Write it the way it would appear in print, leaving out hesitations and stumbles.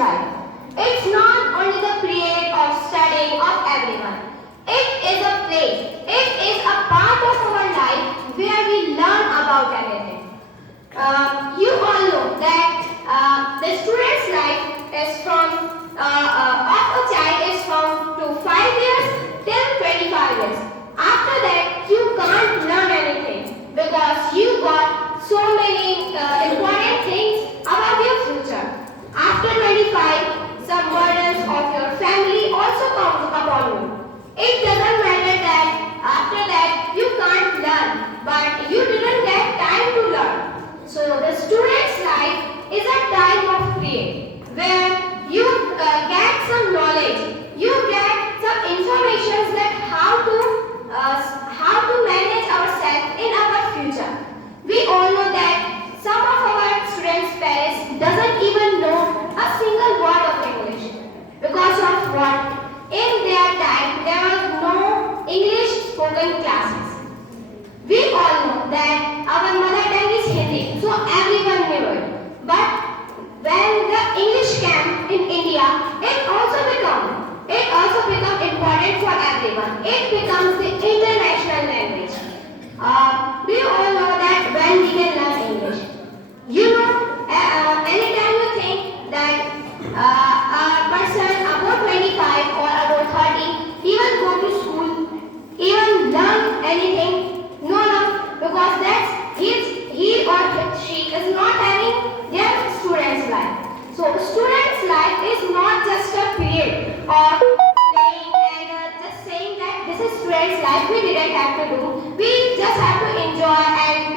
life. It's not only the period of studying of everyone. It is a place. It is a part of our life where we learn about everything. You all know that the student's life is of a child is from 5 years till 25 years. After that,